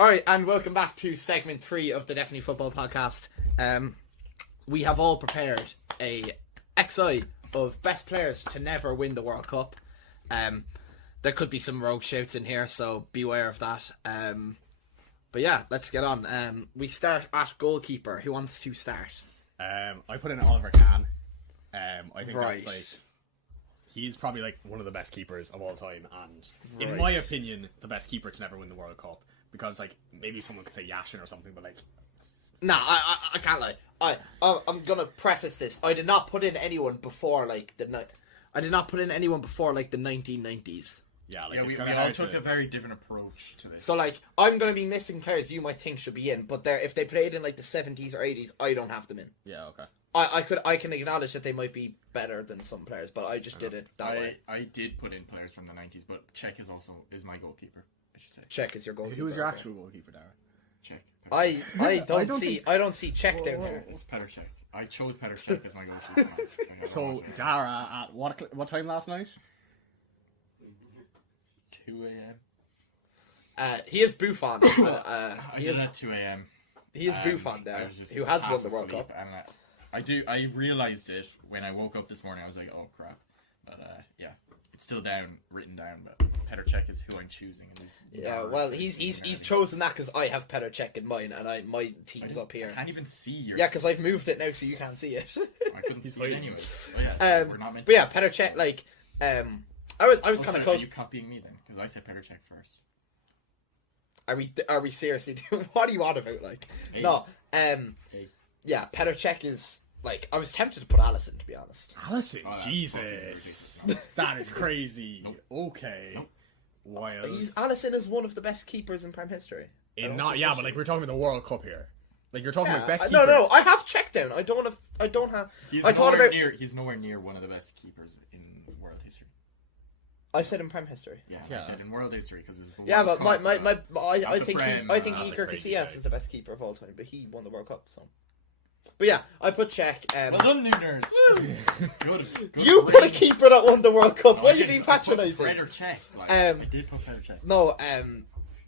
Alright, and welcome back to segment 3 of the Definitely Football podcast. We have all prepared a XI of best players to never win the World Cup. There could be some rogue shouts in here, so beware of that. But yeah, let's get on. We start at goalkeeper. Who wants to start? I put in Oliver Kahn. I think Right. that's like he's probably like one of the best keepers of all time, and Right. in my opinion, the best keeper to never win the World Cup. Because like maybe someone could say Yashin or something, but like Nah, I can't lie. I'm gonna preface this. I did not put in anyone before like the 1990s. yeah, like Yeah, it's we kinda all hard took to- a very different approach to this. So like I'm gonna be missing players you might think should be in, but if they played in like the 70s or 80s, I don't have them in. Yeah, okay. I can acknowledge that they might be better than some players, but I just did it that way. I did put in players from the 90s, but Czech is my goalkeeper, I should say. Check is your goalkeeper. Who was your okay. actual goalkeeper, Dara? Czech. I don't don't see think- I don't see Czech down there. It's Petr Cech. I chose Petr Cech as my goalkeeper. So Dara, at what time last night? 2 a.m. He is Buffon. I he did is it at 2 a.m. he is Buffon I there, was just who has half won the World asleep, Cup. and I realized it when I woke up this morning. I was like, oh crap. But yeah, it's still written down. But Petr Cech is who I'm choosing. In this Yeah, well, he's chosen that because I have Petr Cech in mine, and my team's up I here. can't even see your. Yeah, because I've moved it now, so you can't see it. I couldn't see it hiding anyway. it. Oh, yeah, we're not meant. But yeah, Petr Cech, like, I was Oh, kind sorry, of close. Are you copying me then? Because I said Petr Cech first. Are we seriously doing? What are you on about? Like, Hey. no, Hey. yeah, Petr Cech is like I was tempted to put Allison, to be honest. Allison, Oh, that's fucking Jesus, ridiculous. that is crazy. Nope. Okay, Nope. wild. Allison is one of the best keepers in Prem history. I In don't not see yeah, an but like issue. we're talking about the World Cup here. Like you're talking about best Yeah, keeper. no, I have Czech down. I don't have. He's I thought nowhere about. near. He's nowhere near one of the best keepers in world history. I said in Prem history. Yeah, Yeah. I said in world history because it's the Yeah, World but Cup, I the think Prem, I think that's a Iker crazy Casillas guy. is the best keeper of all time, but he won the World Cup. So, but yeah, I put Czech. Well done, Nooners. Woo! Good. You put a brain. keeper that won the World Cup. No, Why I are you didn't. being I put patronising? Petr Cech. Like, I did put Petr Cech. No,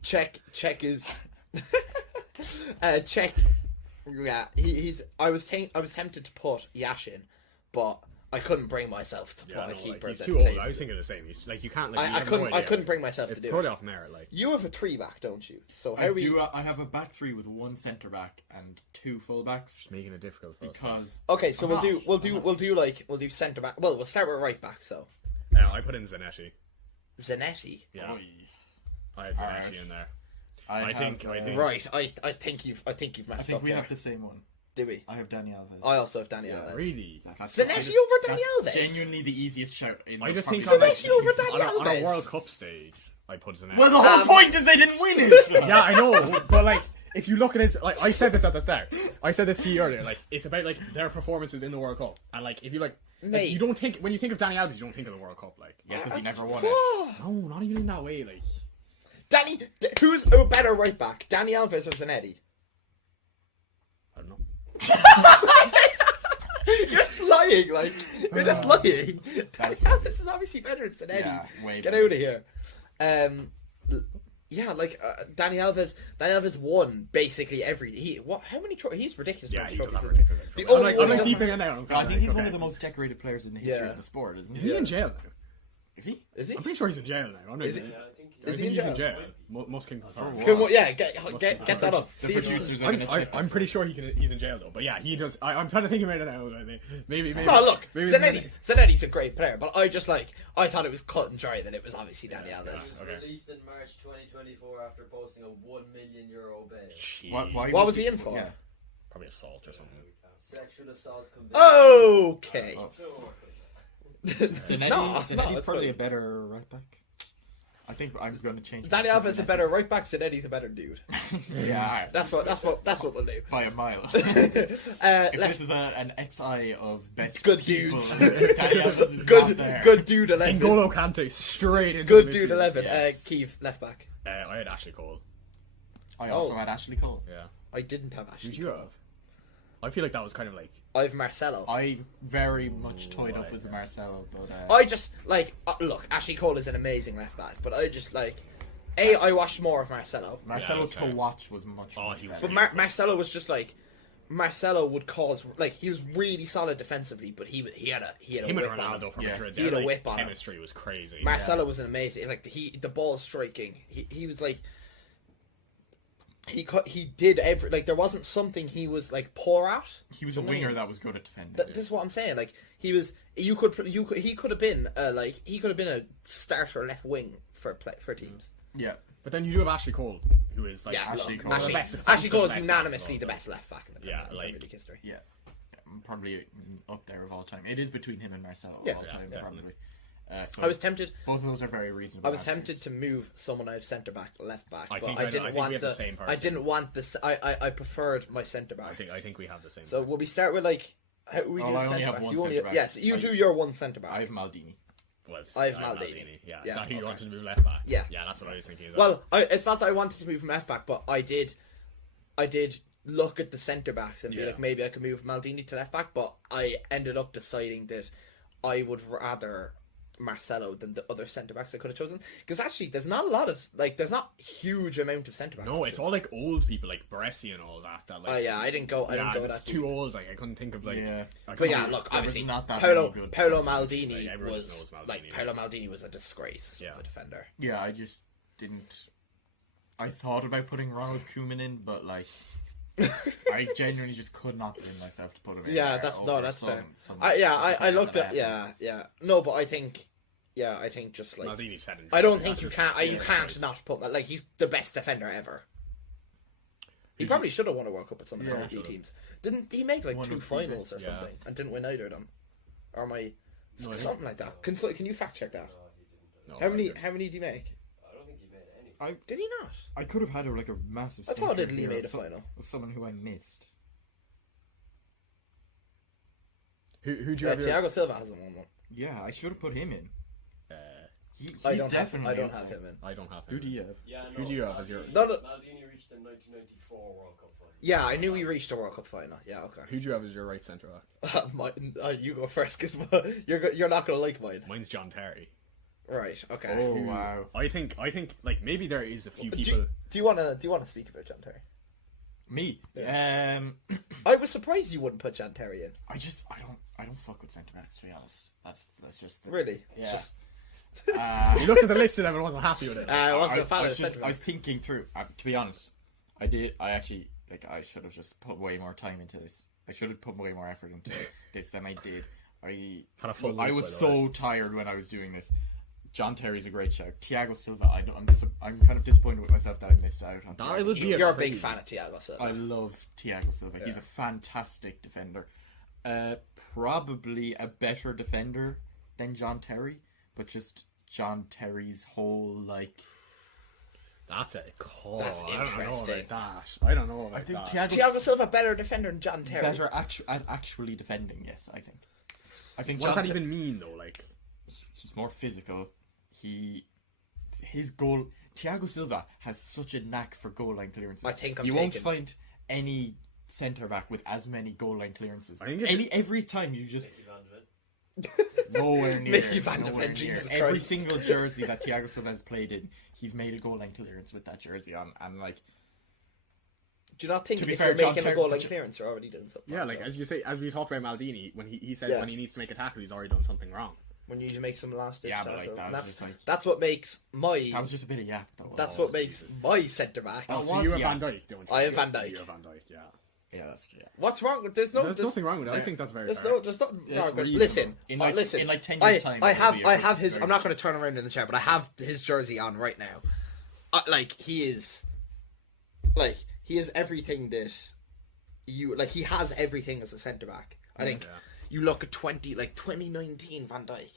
Czech is Czech. Yeah, he's. I was tempted to put Yashin, but I couldn't bring myself to put Yeah, a no, like, keeper he's that too old. played. I was thinking the same. He's like you can't like. I couldn't bring myself It's to do purely it. off merit, like. You have a 3-back, don't you? So how I are we? do. I have a back three with one centre back and 2 full backs Making it difficult for us. because. Okay, so I'm not. we'll do centre back. Well, we'll start with right back. So I put in Zanetti. Zanetti. Yeah, Oy. I had Zanetti Alright. in there. I think- have, Right, I think you've I messed think up. we there. have the same one. Do we? I have Dani Alves. I also have Dani Alves. Really? That's- Zanetti I just- over Dani that's Alves? Genuinely the easiest shout. I just think probably- Zanetti over Dani on a Alves. World Cup stage, I put Zanetti. Well, the whole point is they didn't win it. Yeah, I know, but like, if you look at his, like, I said this at the start. I said this to you earlier. Like, it's about like their performances in the World Cup, and like, if you like, Mate. you don't think when you think of Dani Alves, you don't think of the World Cup. Like, Yeah, because he never won it. no, not even in that way. Like, Who's a better right back, Dani Alves or Zanetti? I don't know. You're just lying, like you're just lying. That's- Dani Alves is obviously better than Zanetti. Yeah, way Get better. out of here. Yeah, like Dani Alves won basically every. How many trophies? He's ridiculous. Yeah, amount he of does have trophies, isn't ridiculous. The I'm only like, one I'm like that- deeping it now. I think he's one okay. of the most decorated players in the history Yeah. of the sport, isn't Is he? he in jail now? Is he? Is he? I'm pretty sure he's in jail now. I'm not Is even- he? I Is think he he's in in jail? jail. Musk can confirm. For Come what? on, yeah, get that up. The See if producers are I'm, going to I, check. I'm pretty sure he's in jail though. But yeah, he does. I'm trying to think about it now. Maybe. No, look, maybe Zanetti's a great player, but I thought it was cut and dry that it was obviously Dani Alves. Okay. Released in March 2024 after posting a €1 million bail. Why was he in for? Yeah. Probably assault or something. Sexual assault conviction. Okay. Oh. No, Zanetti's it's probably fine. a better right back. I think I'm going to change. Dani Alves is a better right back. Zanetti's a better dude. Yeah, alright. That's what we'll do. By a mile. If Let's this is an XI of best Good people, dudes. Dani Alves is not there. good dude 11. N'Golo Kante straight into Good the dude midfield. 11. yes. Keith left back. I had Ashley Cole. I also Oh. had Ashley Cole. Yeah. I didn't have Ashley. Who'd you have? I feel like that was kind of like. I have Marcelo. I very much toyed up Right. with Marcelo, but I just look. Ashley Cole is an amazing left back, but I just I watched more of Marcelo. Marcelo Yeah, okay. to watch was much. Oh, much he was better. But Marcelo was just like Marcelo would cause like he was really solid defensively, but he had a Him whip and on him. Ronaldo from Yeah. Madrid, He had their a like, whip on him. chemistry was crazy. Marcelo was an amazing like the ball striking. He was like he did every like there wasn't something he was like poor at. He was a winger that was good at defending. This is what I'm saying. Like he could have been a starter left wing for teams. Yeah. But then you do have Ashley Cole, who is like Yeah, Ashley look, Cole. Ashley, the best Ashley Cole is defensive unanimously left the back best left back in the Yeah, Premier like- League history. Yeah. Probably up there of all time. It is between him and Marcelo Yeah. of all time, Yeah, probably. So I was tempted. both of those are very reasonable. I was answers. tempted to move someone out of centre back, left back, I but think I I know- I didn't think we want have the same person. I didn't want this. I preferred my centre back. I think we have the same. So will we start with like how we Oh, do I only centre have backs? one You only centre back. yes, you I- do your one centre back. I have Maldini. I have Maldini. Yeah, Yeah, is that who you okay. wanted to move left back? Yeah. Yeah, that's what I was thinking as well. Well, it's not that I wanted to move from left back, but I did look at the centre backs and be Yeah. like, maybe I could move Maldini to left back, but I ended up deciding that I would rather Marcelo than the other centre backs I could have chosen. Because actually, there's not a lot of there's not huge amount of centre backs. No, it's all like old people like Baresi and all that. That like, Oh yeah, I didn't go it's that too deep. old. Like I couldn't think of like. Yeah. But yeah, look, There was obviously, not that Paolo many good Maldini Like, everyone was just knows Maldini, like Paolo Maldini was a disgrace Yeah. of a defender. Yeah, I just didn't. I thought about putting Ronald Koeman in, but like, I genuinely just could not bring myself to put him in. Yeah, there that's over fair. some I players looked that at I had. no, but I think just like Maldini said it. I don't think That's you just- can't you yeah, can't choice. not put like he's the best defender ever. He probably should have won a World Cup with some of the Yeah, rugby should've. teams. Didn't he make like One 2 of the finals or best, yeah. something and didn't win either of them? Or am I No, I something like that? Can you fact check that? No, How many I did he make? I don't think he made any. Did he not? I could have had a massive. I thought stinker Italy here made a of some- final. of someone who I missed. Who do you have? your- Thiago Silva hasn't won one. Yeah, I should have put him in. He's I don't definitely. have up him there. in. I don't have. Who do you have? Yeah, Who do you have as your- No, no. Maldini reached the 1994 World Cup final. Yeah, I knew he reached a World Cup final. Yeah, okay. Who do you have as your right centre back? You go first, because you're not gonna like mine. Mine's John Terry. Right. Okay. Oh Who- wow! I think like maybe there is a few Do people. you want to speak about John Terry? Me. I was surprised you wouldn't put John Terry in. I don't fuck with centre backs. To be honest, that's just the, Really? It's Yeah. just- You looked at the list of them and wasn't happy with it. I wasn't a fan of was centre I was backs. thinking through. To be honest, I did. I actually I should have just put way more time into this. I should have put way more effort into this than I did. Had a full I week, was by the so tired when I was doing this. John Terry's a great shout. Thiago Silva. I'm kind of disappointed with myself that I missed out on. That Thiago would be Silva. You're a crazy. big fan of Thiago Silva. I love Thiago Silva. He's a fantastic defender. Probably a better defender than John Terry, but just John Terry's whole like. That's a call. That's I don't know interesting. about that. I don't know I about think that. Thiago Silva better defender than John Terry. better at actually defending. Yes, I think. I think What does John that Ter- even mean though? Like, He's more physical. His goal. Thiago Silva has such a knack for goal line clearances. I think I'm you won't taking- find any centre back with as many goal line clearances. I think if- Every time you just Mickey Van de Ven. nowhere near. Mickey Van de nowhere Ven, near. Jesus Every Christ. single jersey that Thiago Silva has played in, he's made a goal line clearance with that jersey on, and like Do you not think To be if fair, you're John making a Terry- goal line clearance, you're already doing something yeah, wrong, like though? as you say, as we talked about Maldini, when he said Yeah. when he needs to make a tackle, he's already done something wrong. when you make some last ditch Yeah, but, tackle. like, that And was that's just, like- that's what makes my that was just a bit of yap. Though. that's what makes my centre back. Oh, So was you have he? Van Dijk, don't you? I have Van Dijk. You have Van Dijk, yeah. Yeah, that's yeah. What's wrong with there's There's nothing wrong with it. I think that's very There's fair. no, there's nothing It's wrong with reasonable. listen. In like- listen. in like 10 I, years' time, I it'll have, be I a have his. very I'm not good- going to turn around in the chair, but I have his jersey on right now. Like he is everything that you like. He has everything as a centre back. I think Yeah. you look at 2019 Van Dijk.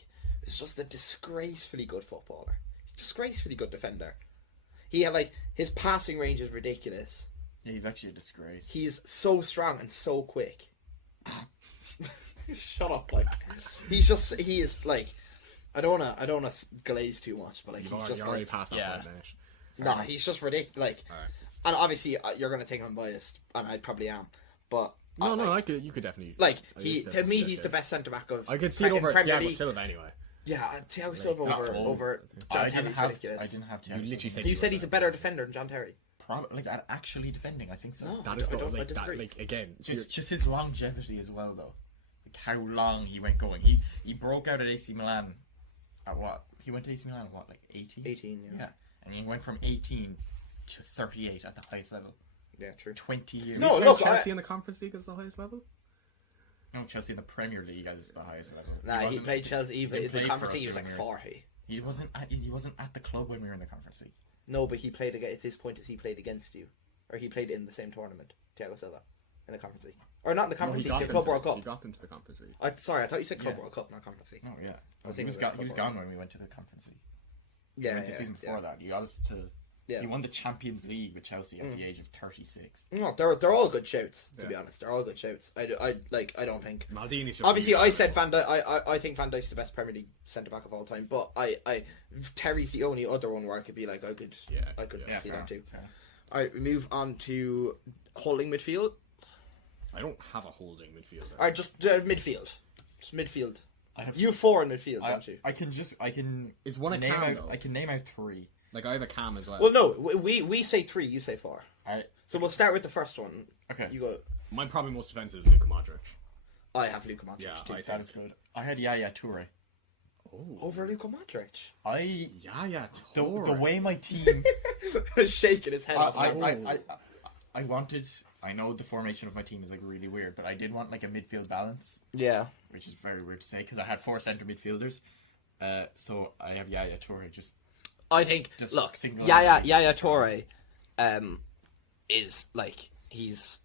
It's just a disgracefully good footballer. He's a disgracefully good defender. He had like his passing range is ridiculous. Yeah, he's actually a disgrace. He's so strong and so quick. Shut up, like he is like I don't wanna glaze too much, but like You've he's already, just you already like passed that Yeah. point, mate. no, he's just ridiculous. Like, Alright. and obviously you're gonna think I'm biased, and I probably am, but No, like, you could definitely like I he could to me definitely he's see the it. best centre back of I could see it over Premier Thiago League. Silva anyway. Yeah, Thiago Silva that's over I John didn't Terry's have. ridiculous. I didn't have to. You literally said You said he's a better defender than John Terry. Like actually defending. I think so. No. That is I don't- I like disagree. that. Like again, Just his longevity as well, though. Like how long he went going. He broke out at AC Milan at what? He went to AC Milan at what, like 18? 18, yeah. And he went from 18 to 38 at the highest level. Yeah, true. 20 years. No, you look, Chelsea in the Conference League is the highest level. No, Chelsea in the Premier League is the highest level. Nah, he wasn't- played Chelsea. he The didn't play Conference for League us was like when we were- 40. He wasn't at the club when we were in the Conference League. No, but he played against. His point is he played against you, or he played in the same tournament. Thiago Silva in the Conference League, or not in the Conference League, the Club World He Cup. got them to the Conference League. Sorry, I thought you said Club Yeah. World Cup, not Conference League. Oh yeah, I he think was, it was he was Club gone World when we went to the Conference League. Yeah, He went yeah, the season yeah. before that. He got us to. Yeah. He won the Champions League with Chelsea at the age of 36. No, they're all good shouts. To Yeah. be honest, they're all good shouts. I don't think. Maldini should Obviously, be I said Van Dijk. I think Van Dijk's the best Premier League centre back of all time. But Terry's the only other one where I could be like, I could see Yeah, that fair too. enough, fair enough. All right, we move on to holding midfield. I don't have a holding midfielder. All right, just midfield. Just midfield. I have. You four in midfield, don't you? I can. Is one a name Cam, out. though? I can name out 3. Like I have a Cam as well. Well, no, we say 3, you say 4. I So we'll start with the first one. okay. You go. Mine probably most defensive is Luka Modric. I have Luka Modric Yeah, too. That is good. I had Yaya Toure. Over Luka Modric. Yeah, The Toure. way my team. Shaking his head off. I wanted. I know the formation of my team is like really weird, but I did want like a midfield balance, Yeah. which is very weird to say because I had 4 centre midfielders. So I have Yaya Toure. Just I think. Just Look, single Yaya Toure, is like he's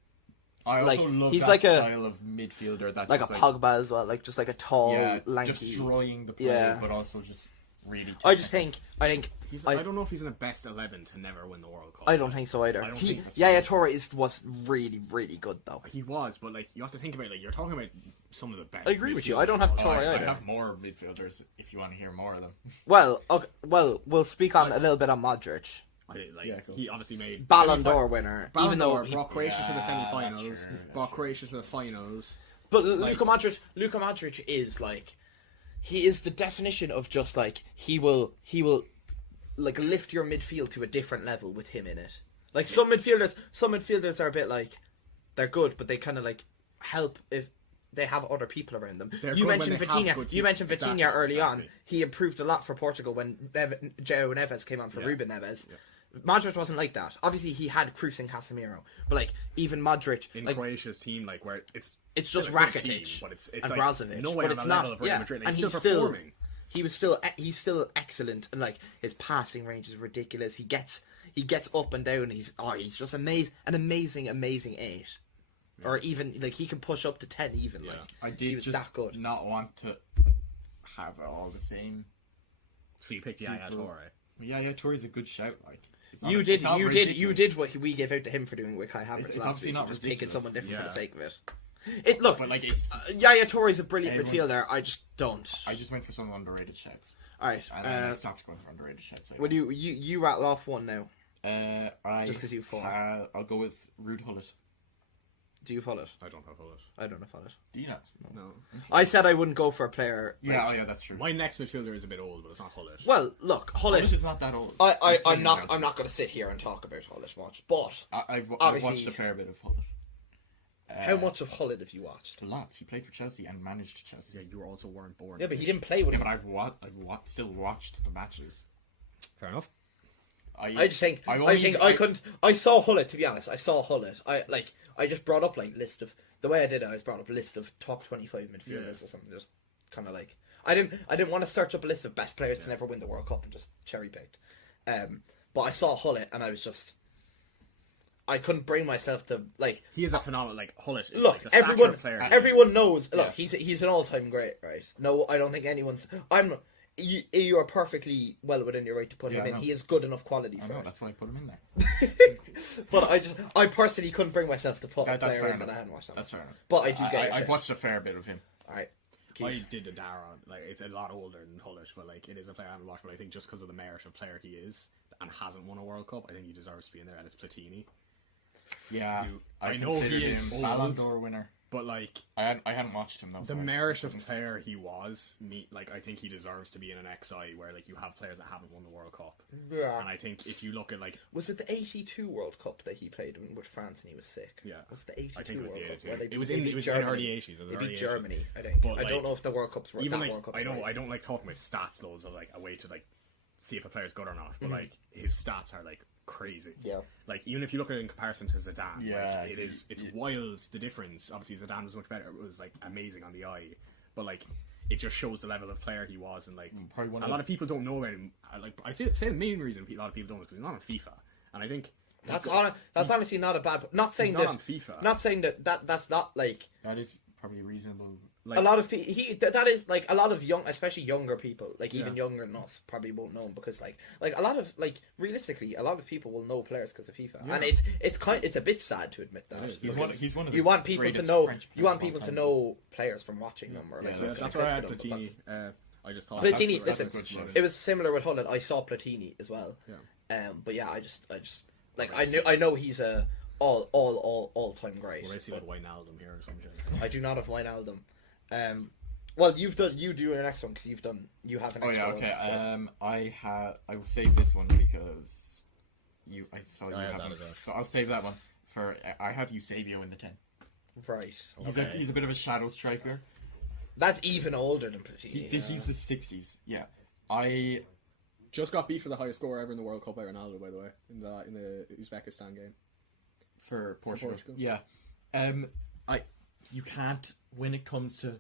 I also Like, love he's that like a- style of midfielder that like a just, Pogba as well, like just like a tall, lanky. destroying the play, Yeah. but also just really. I just technical. think I don't know if he's in the best 11 to never win the World Cup. I don't think so either. I don't think that's Yaya Toure was really, really good though. He was, but like you have to think about it, like you're talking about some of the best. I agree with you. I midfielders don't have of all Toure time. I either. have more midfielders if you want to hear more of them. Well, okay, we'll speak on a little bit on Modric, Yeah, cool. He obviously made Ballon d'Or winner, Ballon even though d'Or, he, brought Croatia to the Yeah, semi-finals, that's true, that's brought true. Croatia to the finals. but like- Luka Modric is like he is the definition of just like he will like lift your midfield to a different level with him in it. Like some midfielders are a bit like they're good, but they kind of like help if they have other people around them. They're You good mentioned when they have Vitinha. good You team- mentioned exactly, Vitinha early on. exactly. He improved a lot for Portugal when João Neves came on for Yeah. Ruben Neves. Modric wasn't like that. Obviously, he had Kroos and Casemiro, but like even Modric, In like Croatia's team, like where it's it's just still a good Rakitic team, but it's and like Brozovic, nowhere but on it's the not. level of Real Yeah, Madrid. and He's he's still performing. he's still excellent, and like his passing range is ridiculous. He gets up and down. He's just an amazing 8, or even like he can push up to 10 even. Yeah. Like I did he was just that good. not want to have it all the same. So you picked Yaya People- Toure. Yeah, Toure's a good shout. Like it's not- You it's did not you ridiculous. did what we gave out to him for doing with Kai Havertz It's last obviously week. not Just picking ridiculous. someone different for Yeah. the sake of it. Look, But like it's. Yaya Toure is a brilliant Everyone's- midfielder. I just don't. I just went for some underrated shouts, All right. and I stopped going for underrated shouts. Well, you rattle off one now. I Just 'cause you fall. I'll go with Ruud Gullit. Do you follow it? I don't have Gullit. I don't know follow it. Do you not? No. I said I wouldn't go for a player. like- Yeah, that's true. My next midfielder is a bit old, but it's not Gullit. Well, look, Gullit Hullet. is not that old. I'm not going to sit here and talk about Hullet much, but I've obviously- watched a fair bit of Gullit. how much of Hullet have you watched? Lots. He played for Chelsea and managed Chelsea. Yeah, you also weren't born. Yeah, but he didn't play with Yeah, him. but I've still watched the matches. Fair enough. I just think I only- couldn't. I saw Hullet. To be honest, I saw Hullet. I just brought up like list of the way I did it. I just brought up a list of top 25 midfielders or something. Just kind of like I didn't want to search up a list of best players to never win the World Cup and just cherry picked. But I saw Hullet and I was just. I couldn't bring myself to like. He is a phenomenal, like Gullit. Is Look, like the stature player. everyone knows. Look, Yeah. he's an all-time great, right? No, I don't think anyone's. You are perfectly well within your right to put Yeah, him I in. know. He is good enough quality I for know, it. that's why I put him in there. But I personally couldn't bring myself to put a That's player fair in that enough. I hadn't watched. That's fair enough. But I do get it. I've watched a fair bit of him. All right, I Keith. did the Dara, like it's a lot older than Gullit, but like it is a player I haven't watched. But I think just because of the merit of player he is and hasn't won a World Cup, I think he deserves to be in there. And it's Platini. Yeah, You- I I know he consider is him old. Ballon d'Or winner. But like, I hadn't watched him though. the so merit of player he was, I think he deserves to be in an XI where like you have players that haven't won the World Cup. Yeah. And I think if you look at like, Was it the 82 World Cup that he played in with France and he was sick? Yeah. Was it the 82 I think it was World the Cup? 82. Where they It was they in beat the Germany. early 80s. It was They early beat 80s. Germany, I think. But, I don't like, know if the World Cups were even that like World Cup. I don't like talking about stats loads of like a way to like see if a player's good or not. But like his stats are like crazy. Yeah. Like even if you look at it in comparison to Zidane, Yeah, like, it's wild the difference. Obviously Zidane was much better. It was like amazing on the eye, but like it just shows the level of player he was, and like probably one a of lot of people don't know about him. I say the main reason a lot of people don't is because he's not on FIFA, and I think That's honestly not a bad. Not saying not that on FIFA. Not saying that's not like that is probably reasonable. Like, a lot of that is like a lot of young, especially younger people, like even younger than us, probably won't know him because like a lot of like realistically, a lot of people will know players because of FIFA, and it's a bit sad to admit that. He's one of the you want people to greatest know French you want players people of to all time. know players from watching them or like Yeah, yeah, something that's like why I that had for them, but Platini. I just thought Platini, that's a listen, good shout. it was similar with Holland. I saw Platini as well. Yeah. But yeah, I just like I know he's a all time great. Well, I see like Wijnaldum here or something. I do not have Wijnaldum. Well, you do your next one because you have an Oh extra yeah, okay. one, so. I will save this one because I saw you I have have that one. as well. So I'll save that one for. I have Eusebio in the 10. Right. He's a bit of a shadow striker. That's even older than Platini. He's the 60s. Yeah, I Just got beat for the highest score ever in the World Cup by Ronaldo, by the way, in the Uzbekistan game. for Portugal. Portugal. Yeah, you can't when it comes to.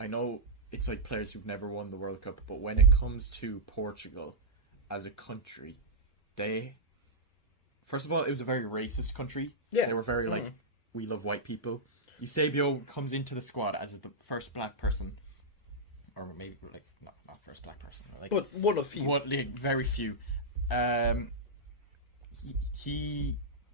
I know it's like players who've never won the World Cup, but when it comes to Portugal as a country, first of all, it was a very racist country. Yeah. They were very like, we love white people. Eusebio comes into the squad as the first black person, or maybe like not first black person, like But one of few. very few.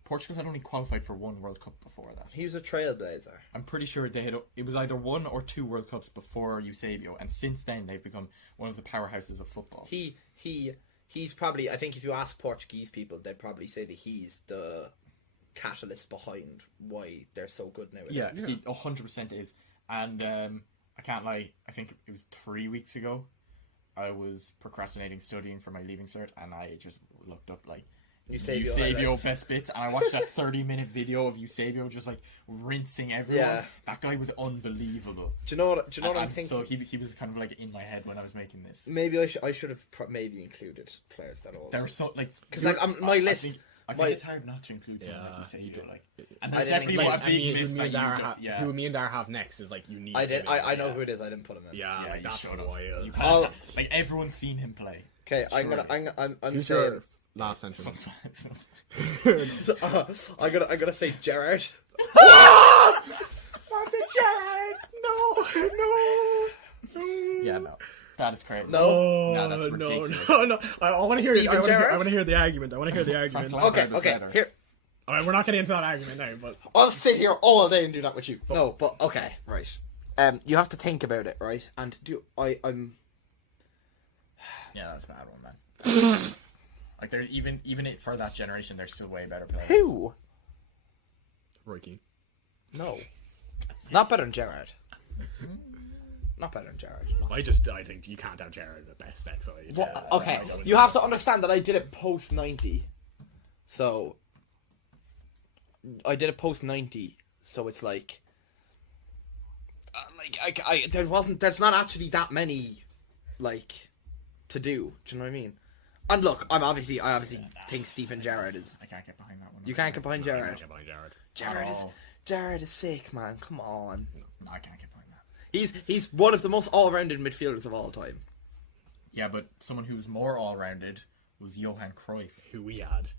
Portugal had only qualified for one World Cup before that. He was a trailblazer. I'm pretty sure it was either one or two World Cups before Eusebio, and since then they've become one of the powerhouses of football. He's probably, I think if you ask Portuguese people, they'd probably say that he's the catalyst behind why they're so good nowadays. Yeah, he 100% is. And I can't lie, I think it was 3 weeks ago, I was procrastinating studying for my leaving cert, and I just looked up like Eusebio best bits, and I watched that 30-minute video of Eusebio just like rinsing everyone. Yeah. That guy was unbelievable. Do you know what I'm thinking? So he was kind of like in my head when I was making this. Maybe I should have maybe included players that old. There were so like because like my list. I think it's hard not to include someone like Eusebio. Like, and I there's didn't definitely include- a big miss that you got. Yeah, Who me and Dar have next is like unique. I know who it is. I didn't put him in. Yeah, yeah, like, you that's showed wild. You can't, like everyone's seen him play. Okay, Sure. I'm Who's saying. your last sentence? I gotta say Gerrard. Yeah, no, that is crazy. No. No, that's ridiculous. no. I want to hear. Steven Gerrard? I want to hear the argument. Okay, better. here. All right, we're not getting into that argument now, but I'll sit here all day and do that with you. No, but okay, right. You have to think about it, right? And I'm. Yeah, that's a bad one, man. Like there's even for that generation, there's still way better players. Who? Roy Keane. No. Not better than Gerrard. Not better than Gerrard. I think you can't have Gerrard the best XI. Well, okay, you have to understand that I did it post 90. So I did it post 90, so it's like there's not actually that many like to do. Do you know what I mean? And look, I obviously think Stephen Gerrard is. I can't get behind that one. You can't get behind Gerrard. Gerrard. Gerrard is sick, man. Come on. No, I can't get behind that. He's one of the most all-rounded midfielders of all time. Yeah, but someone who was more all-rounded was Johan Cruyff. Who we had.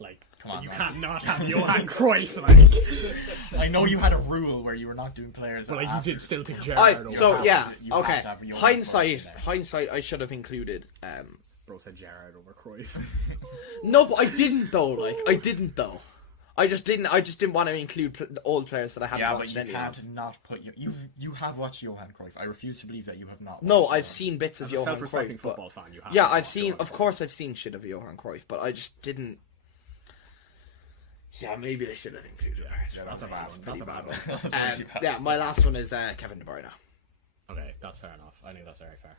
Like, Come on, you man. can't not have Johan Cruyff. Like, I know you had a rule where you were not doing players. but like you after- did still pick Gerrard. So over yeah, you have okay. to have Johan Cruyff in there. Hindsight, I should have included. Bro said Gerrard over Cruyff. No, but I didn't though. Like I didn't though. I just didn't want to include the old players that I haven't Yeah, but watched you any can't of. not put you have watched Johan Cruyff. I refuse to believe that you have not. No, watched I've Johan. seen bits of As a Johan self-respecting Cruyff. But, football fan, you have. yeah, to I've watch seen. Johan Of course, I've seen shit of Johan Cruyff, but I just didn't. Yeah, maybe they should have included Paris. Yeah, that's a bad one. That's a bad one. Yeah, my last one is Kevin De Bruyne. Okay, that's fair enough. I think that's very fair.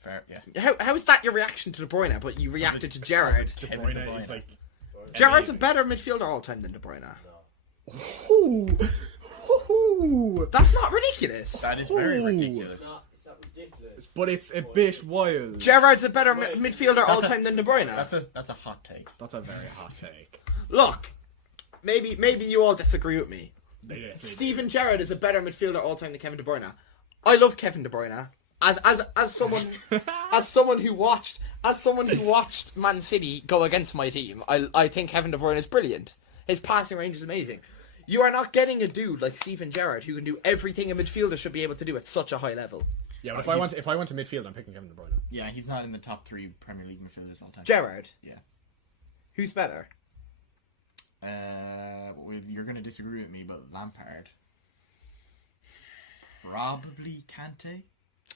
Fair, yeah. How is that your reaction to De Bruyne, but you reacted to Gerrard? De Bruyne is like... Gerrard's a better midfielder all time than De Bruyne. Ooh. That's not ridiculous. That is very ridiculous. It's not ridiculous. But it's a bit wild. Gerrard's a better midfielder all time than De Bruyne. That's a hot take. That's a very hot take. Look, maybe you all disagree with me. They Steven Gerrard is a better midfielder all time than Kevin De Bruyne. I love Kevin De Bruyne. As someone who watched Man City go against my team, I think Kevin De Bruyne is brilliant. His passing range is amazing. You are not getting a dude like Steven Gerrard who can do everything a midfielder should be able to do at such a high level. Yeah, but if I went to midfield, I'm picking Kevin De Bruyne. Yeah, he's not in the top 3 Premier League midfielders all time. Gerrard? Yeah. Who's better? Well, you're going to disagree with me, but Lampard. Probably Kante.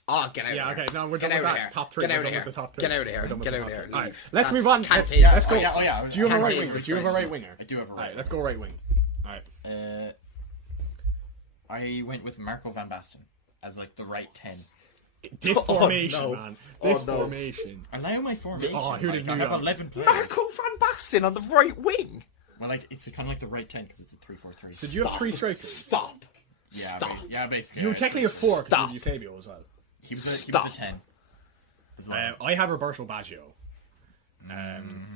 Oh, get out of here. Yeah, okay, no, we're Get done with out of that. here. Top 3. Get out We're of done here. with the top 3. Get out of here. We're done with Get the out top of here. 3. Alright, Leave. let's move on. Kante's- Let's go. Yeah. Do you have a right Kante's winger? Do you have a right winger? I do have a right. Alright, let's go right wing. Alright. I went with Marco van Basten as like the right 10. This formation, no. man. This no. formation. I know my formation. Oh, who did I you have have? 11 players. Marco van Basten on the right wing. Well, like it's kind of like the right 10 because it's a 3-4-3. Did you have 3 strikers? Stop. Yeah, Stop. yeah, basically. You technically have 4 Stop. because Eusebio as well. He was a Stop. 10 as well. I have Roberto Baggio.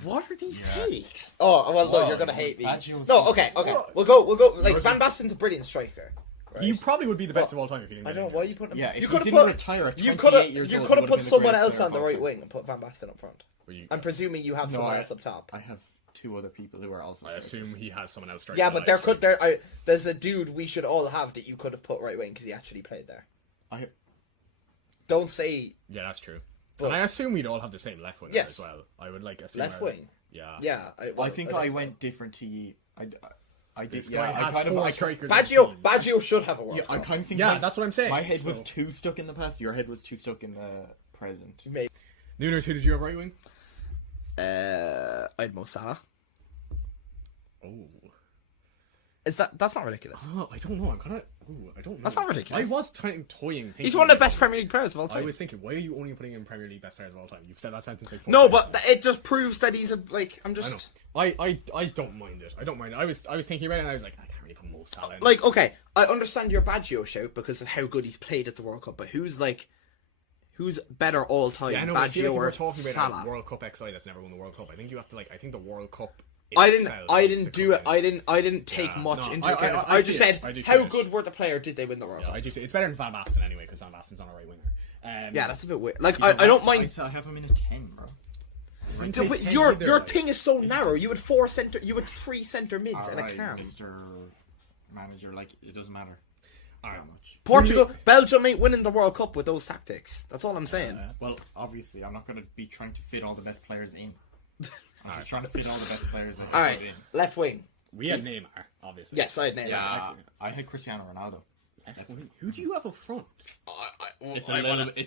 What are these Yeah. takes? Oh, well, no, Oh, you're gonna hate me. Baggio's No, good. okay. We'll go. Like Van Basten's a brilliant striker. He probably would be the best of all time if he didn't. I get don't know injured. why you put him. Yeah, if you he could didn't retire at 28 years You old, could he have would've put been the someone greatest else player on the of all right time. wing and put Van Basten up front. Well, you- I'm presuming you have No, someone I- else up top. I have 2 other people who are also. I strikers. assume he has someone else striking. Yeah, but there's a dude we should all have that you could have put right wing because he actually played there. I Don't say Yeah, that's true. But- and I assume we'd all have the same left winger Yes. as well. I would like assume left wing. Yeah. Yeah, I think I so. went different to you. I did. This Yeah, guy I has kind 4 of. strikers. Baggio should have a World Yeah, I Cup. kind of think. Yeah, that's what I'm saying. My head was So- too stuck in the past. Your head was too stuck in the present. Maybe. Nunes, who did you have right wing? I'd Mo Salah. Oh. That's not ridiculous? I don't know. I'm kind of. I don't know. That's not ridiculous. I was toying. He's one of the best Premier League players of all I time. was thinking, why are you only putting in Premier League best players of all time? You've said that sentence like 4 No, times. but it just proves that he's I'm I know. just I don't mind it. I don't mind it. I was thinking about it and I was like, I can't really put Mo Salah in. like, okay, I understand your Baggio shout because of how good he's played at the World Cup, but who's better all time, yeah, I know. I feel Baggio like or we're talking about Salah? a World Cup XI that's never won the World Cup. I think you have to I think the World Cup. I itself needs didn't to do come it. in. I didn't take Yeah, much no, into I- account. I I see just it. said I do see how it. good were the player? Did they win the World Yeah, Cup? I do say it's better than Van Basten anyway because Van Basten's on a right winger. Yeah, that's a bit weird. Like I don't mind. I have him in a 10, bro. No, but your thing is so narrow. You had 3 centre mids and a Alright, cam. Mr. Manager, like it doesn't matter. Alright. That much. Portugal, Belgium ain't winning the World Cup with those tactics. That's all I'm saying. Well, obviously, I'm not going to be trying to fit all the best players in. I'm just trying to fit all the best players in. All right, left wing. We had Neymar, obviously. Yes, I had Neymar. Yeah, I had Cristiano Ronaldo. Who do you have up front? It's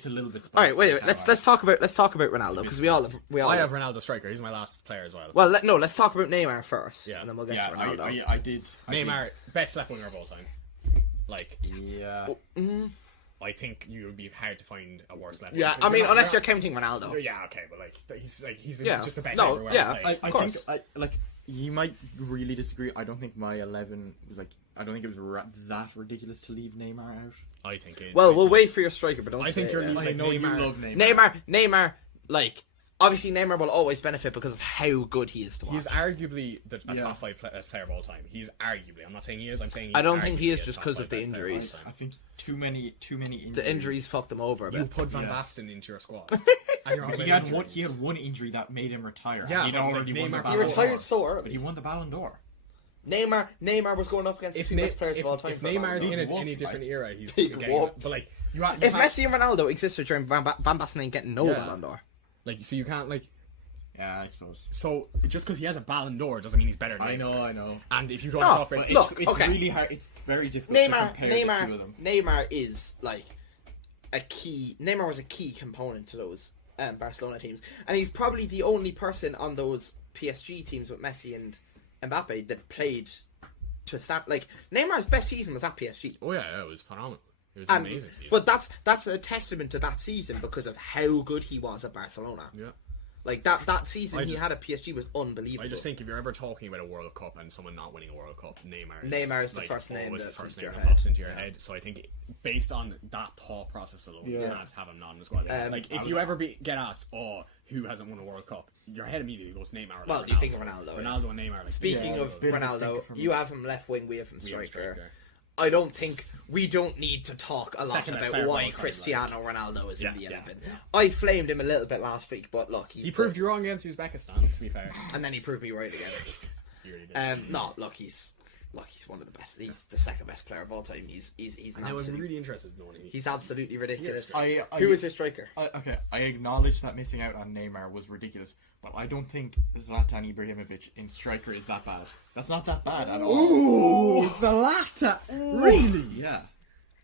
a little bit. All right, spicy, wait. I can't Let's lie. talk about Ronaldo because we all. I have Ronaldo striker. He's my last player as well. Well, let's talk about Neymar first, Yeah. and then we'll get Yeah, to Ronaldo. I did. Neymar, best left winger of all time. Like, Yeah. I think you would be hard to find a worse left. Yeah, winger. I mean, You're unless not- you're counting Ronaldo. Yeah, okay, but he's Yeah. just the best No, everywhere. yeah. Like, I Of course. think you might really disagree. I don't think my 11 was I don't think it was that ridiculous to leave Neymar out. I think it. Well, we'll wait for your striker, but don't. I think say you're it. leaving I like know you Neymar. love Neymar. Neymar. Like obviously, Neymar will always benefit because of how good he is to watch. He's arguably a Yeah. top 5 best player of all time. He's arguably. I'm not saying he is. I'm saying he's I don't think he arguably is a just top 'cause 5 of the best player of all injuries. time. I think too many injuries. The injuries fucked him over a You bit. put Van Yeah. Basten into your squad. And you're on But about he had injuries. one injury that made him retire. Yeah, He'd but already like won the Neymar- Ballon He retired d'Or. so But he early. won the Ballon d'Or. Neymar was going up against the 2 best players of all time. If for a long Neymar's time. in Big any whoop, different like. era, he's Big getting. whoop. But like, you If Messi and Ronaldo existed during Van Basten ain't getting no Yeah. Ballon d'Or. like, so you can't like. Yeah, I suppose. So just because he has a Ballon d'Or doesn't mean he's better than I Neymar. know. And if you don't No, talk about But Look, it's okay. really hard. It's very difficult to compare the two of them. Neymar is like a key. Neymar was a key component to those Barcelona teams, and he's probably the only person on those PSG teams with Messi and Mbappe that played to start. Like Neymar's best season was at PSG. Oh yeah, it was phenomenal. It was amazing season. But that's a testament to that season because of how good he was at Barcelona. Yeah. Like that season he had at PSG was unbelievable. I just think if you're ever talking about a World Cup and someone not winning a World Cup, Neymar is the like, first name always that the first comes to name your that pops head. into your head. So I think based on that thought process alone, you can't have him not in the squad. Like if you ever get asked, who hasn't won a World Cup, your head immediately goes Neymar. Well, you think of Ronaldo. Ronaldo and Neymar. Like, Speaking of Ronaldo, you have him left wing, we have him we have striker. I don't think we don't need to talk a lot Second best about player of why all time, Cristiano Ronaldo is in the 11. Yeah. I flamed him a little bit last week, but look, he proved you wrong against Uzbekistan. To be fair, and then he proved me right again. he really did. No, look, he's one of the best. He's the second best player of all time. He's an I was absolute. really interested in knowing. He's absolutely ridiculous. I- Who is your striker? I acknowledge that missing out on Neymar was ridiculous, but I don't think Zlatan Ibrahimovic in striker is that bad. That's not that bad at all. Ooh, Zlatan, really? Yeah.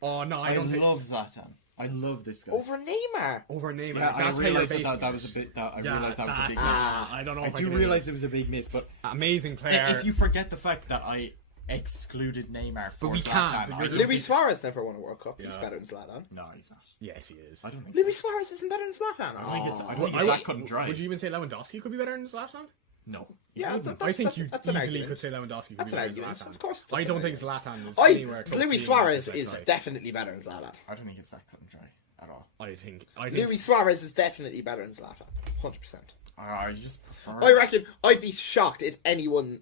Oh no, I don't think love Zlatan. I love this guy. Over Neymar. over Neymar. Yeah, I That's how realized you're that basing was a it. bit. I Yeah, realized that was a big miss. I don't know. I if do can realize it was a big miss, but amazing player. if you forget the fact that I excluded Neymar for we Zlatan, can't, I because just Luis think- Suarez never won a World Cup. He's Yeah. better than Zlatan. No, he's not. Yes, he is. I don't think. Luis Suarez isn't better than Zlatan. I don't think it's. I Oh. don't think I it's would- that cut and dry. Would you even say Lewandowski could be better than Zlatan? No. Yeah, I think you that's an easily argument. could say Lewandowski could That's be an better than argument. Zlatan. Of course, I that's don't an think Zlatan is I anywhere close. Luis to Suarez being is definitely better than Zlatan. I don't think it's that cut and dry at all. I think. Luis Suarez is definitely better than Zlatan. 100%. I just prefer. I reckon I'd be shocked if anyone.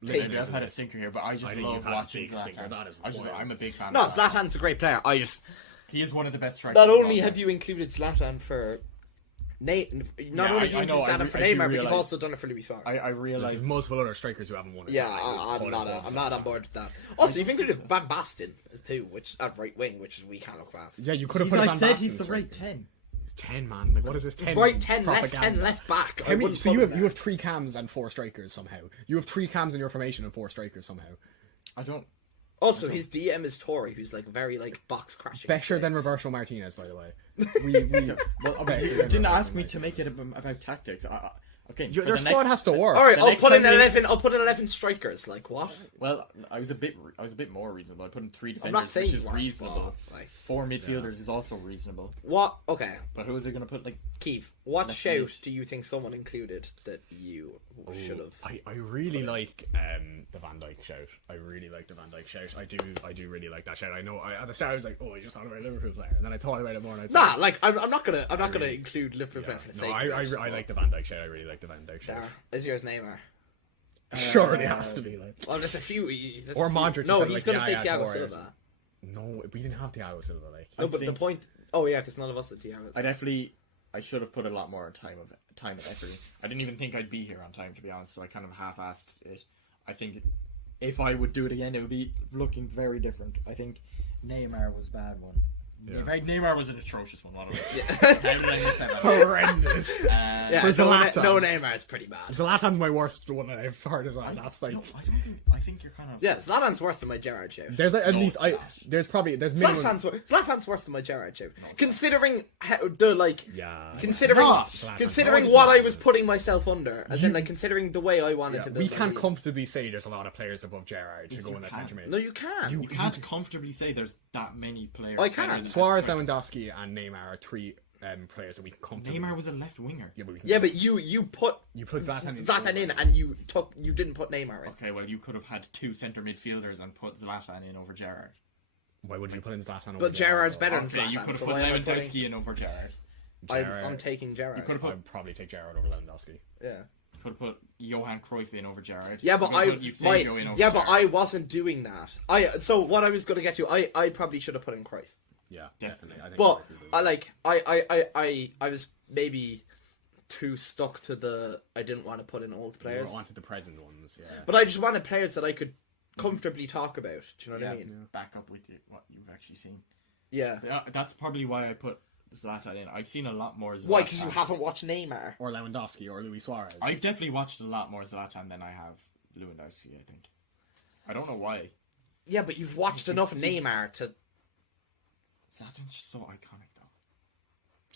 Listen, takes- I've had a stinker here, but I just I think love you've had a watching big stinker. Zlatan. That is wild. I'm a big fan. No, of Zlatan. Zlatan's a great player. He is one of the best strikers. Not of all only have time. you included Zlatan for not Yeah, only have you I know, included I Zlatan for do Neymar, but you've realise- also done it for Luis Suarez. I There's realize multiple other strikers who haven't won it. Yeah, I would call it I'm not on board with that. Also, you've included Van Basten as too, which at right wing, which is we can't look past. Yeah, you could have put Van Basten he's the as right striker. 10. 10, man. Like, what is this? 10 Right 10, left propaganda? 10, left back. How I many, wouldn't so put you him have there. 3 cams and 4 strikers somehow. You have 3 cams in your formation and 4 strikers somehow. I don't. Also, his DM is Tory, who's like very like box crashing. Better than Roberto Martinez, by the way. Well, Better you than didn't Roberto ask me Martinez. to make it about tactics. Okay, Your for the squad next- has to work. All right, The I'll next put in time you- 11. I'll put in 11 strikers. Like what? Well, I was a bit more reasonable. I put in 3 I'm not defenders, saying which you is weren't, reasonable. but, like 4 midfielders is also reasonable. what? Okay, But who is it going to put? Like, Keith, what Left shout mid. do you think someone included that you should have? I really like the Van Dijk shout. I really like the Van Dijk shout. I do really like that shout. I know at the start I was like, oh, I just thought about a Liverpool player, and then I thought about it more. And I was Nah, like, like I'm not gonna include Liverpool player for the no, sake. I of it, I but- like the Van Dijk shout. I really like the Van Dijk shout. Is yours Neymar? Surely it has to be like. Well, there's a few. Or Modric. No, said, he's like, gonna say Yaya Thiago Torres. Silva. No, we didn't have Thiago Silva. Like, No, but the think- point. Oh yeah, because none of us had Thiago. I should have put a lot more time and effort. I didn't even think I'd be here on time, to be honest. So I kind of half-assed it. I think if I would do it again, it would be looking very different. I think Neymar was a bad one. Yeah. Neymar was an atrocious one. What How did I miss that? horrendous. Yeah, For no, Zlatan. no Neymar is pretty bad. Zlatan's my worst one that I've heard as well. That's like No, I don't think. I think you're kind of. Yeah, Zlatan's worse than my Gerrard shout. there's like, at No, least it's I not. there's minimum. Zlatan's worse than my Gerrard shout. Considering how the like. Yeah. Considering not. considering No, what it's I was putting myself under, as in like considering the way I wanted to build. We my can't league. comfortably say there's a lot of players above Gerrard to Yes, go you in that can. centre mid. No, you can. You can't comfortably say there's that many players. I can. better than Suarez, that striker. Lewandowski, and Neymar are 3 players that we can comfortably. Neymar was a left winger. Yeah, but we can. Yeah, but you put you put Zlatan in and you didn't put Neymar in. Okay, well, you could have had 2 centre midfielders and put Zlatan in over Gerrard. Why would you put in Zlatan? Over But Gerrard's better than Okay, you could Zlatan. have So put why am I putting? Lewandowski in over Gerrard. I'm taking Gerrard. You could have put I'd probably take Gerrard over Lewandowski. Yeah. You could have put Johan Cruyff in over Gerrard. Yeah, but You could have put Eusebio in over but Gerrard. I wasn't doing that. So what I was going to get to, I probably should have put in Cruyff. Yeah, Definitely. I think But Cruyff I was maybe too stuck to the I didn't want to put in old is- players, I wanted the present ones. Yeah. but I just wanted players that I could comfortably talk about. Do you know what Yeah, I mean? back up with what you've actually seen. Yeah. That's probably why I put Zlatan in. I've seen a lot more Zlatan. Why? Because you haven't watched Neymar. Or Lewandowski or Luis Suarez. I've definitely watched a lot more Zlatan than I have Lewandowski, I think. I don't know why. Yeah, but you've watched enough Neymar to. Zlatan's just so iconic, though.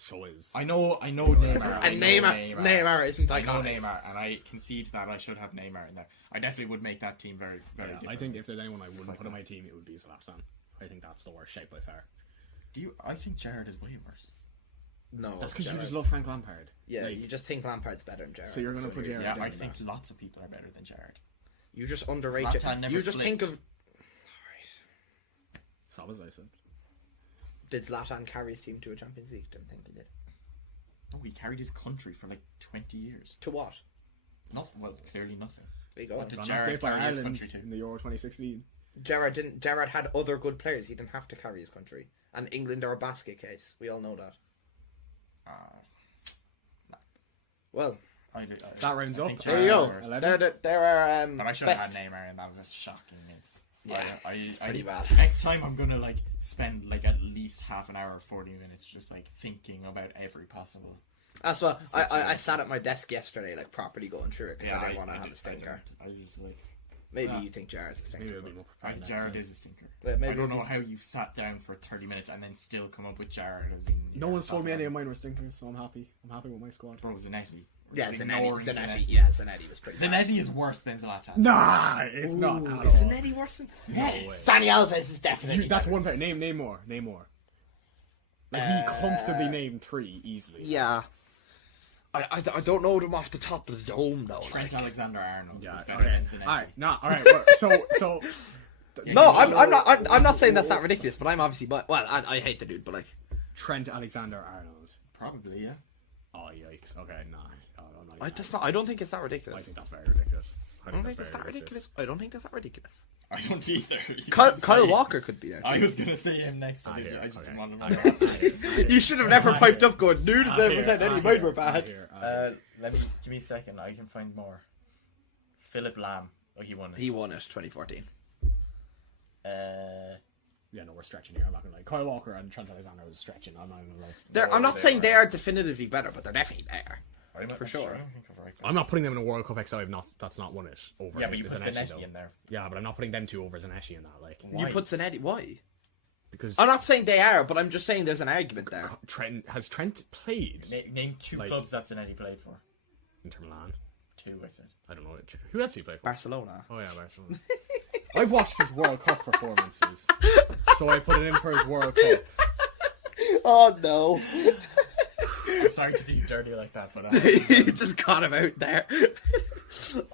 So is. I know Neymar. And Neymar isn't iconic. I know Neymar, and I concede that I should have Neymar in there. I definitely would make that team very, very different. I think if there's anyone I wouldn't put on my team, it would be Zlatan. I think that's the worst shape by far. I think Gerrard is way worse. No. That's because you just love Frank Lampard. Yeah, you just think Lampard's better than Gerrard. So you're going to put Gerrard Yeah, down I think that. lots of people are better than Gerrard. You just underrate Zlatan never You just think slipped. of... Solid, I said. Did Zlatan carry his team to a Champions League? Didn't think he did. No, he carried his country for like 20 years. To what? Nothing. Well, clearly nothing. There you go. What did Got Gerrard knocked out by carry his Ireland country to? in the Euro 2016. Gerrard had other good players. He didn't have to carry his country. And England are a basket case. We all know that. Well, That rounds I up. think there you go. Gerrard is worse. There are But I should best... have had Neymar, and that was a shocking miss. Yeah, it's pretty bad. Next time, I'm gonna like spend like at least half an hour or 40 minutes just like thinking about every possible. That's what I sat at my desk yesterday, like properly going through it because I didn't want to have a stinker. I just like. Maybe you think Gerrard's a stinker. Maybe it'll be more I think prepared Gerrard next is a stinker. Maybe I don't know it'll be- how you've sat down for 30 minutes and then still come up with Gerrard as in. No one's told me any of mine were stinkers, so I'm happy. I'm happy with my squad. Bro, Zanetti. Yeah, Ignoring Zanetti. Yeah, Zanetti was pretty bad. Zanetti is worse than Zlatan. Nah, it's not at all. Is Zanetti worse than... Yes. Dani Alves is definitely That's better. one player. Name more. Like, we comfortably named 3 easily. Yeah. I don't know them off the top of the dome, though. Trent like. Alexander-Arnold Yeah, is better okay. than Zanetti. Alright, alright. So No, I'm not saying that's that ridiculous, but I'm obviously... Well, I hate the dude, but like... Trent Alexander-Arnold. Probably, yeah. Oh, yikes. Okay, nah. I don't think it's that I ridiculous. think that's very ridiculous. I don't think it's that ridiculous. I don't think that's that ridiculous. I don't either. Kyle Walker could be there. I was going to say him next. I hear, just okay. didn't want to. You should have never piped up going, dude, has ever said any mine were bad. Give me a second. I can find more. Philip Lam. Oh, he won it. He won it 2014. Yeah, no, we're stretching here. I'm not gonna lie. Kyle Walker and Trent Alexander was stretching. I'm not gonna lie. I'm not saying they are definitively better, but they're definitely there. For sure. I'm not putting them in a World Cup XI. That's not won it over. Yeah, but you put Zanetti, Zanetti though. in there. Yeah, but I'm not putting them 2 over Zanetti in that. Like, You put Zanetti. Why? because I'm not saying they are, but I'm just saying there's an argument there. Trent played Name 2 Like- clubs that Zanetti played for. Inter Milan. 2, I said. I don't know who else he play for. Barcelona. Oh yeah, Barcelona. I've watched his World Cup performances, so I put it in for his World Cup. Oh no. I'm sorry to be dirty like that, but You just got him out there.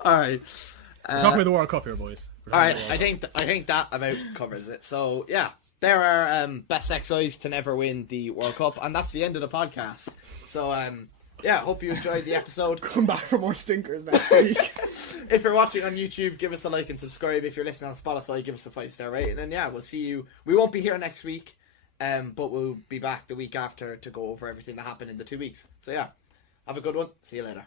Alright. We're talking about the World Cup here, boys. Alright, I think that about covers it. So yeah, there are best XIs to never win the World Cup, and that's the end of the podcast. So yeah, hope you enjoyed the episode. Come back for more stinkers next week. If you're watching on YouTube, give us a like and subscribe. If you're listening on Spotify, give us a 5-star rating. And yeah, we'll see you. We won't be here next week, but we'll be back the week after to go over everything that happened in the 2 weeks. So yeah, have a good one. See you later.